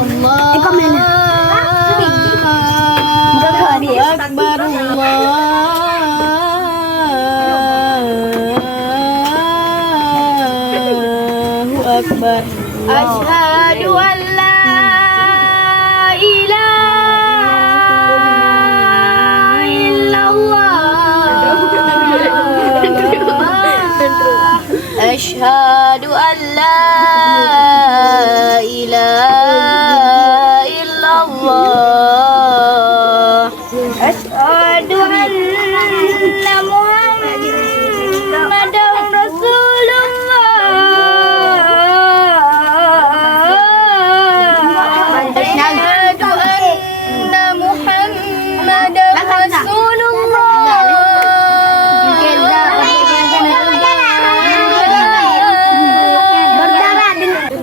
Allahu Akbar, Allahu Akbar. Asyhadu an la ilaha illallah. Asyhadu an la ilaha illallah. Asyhadu anna Muhammadan Rasulullah. Asyhadu anna Muhammadan Rasulullah.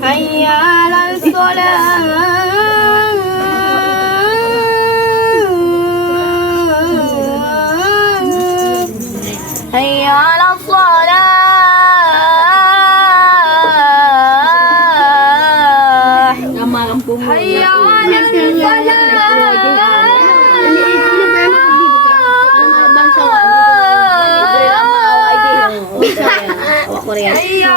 Hayya 'alas shalah. Hayya 'alas shalah. Hayya 'alas falah. Hayya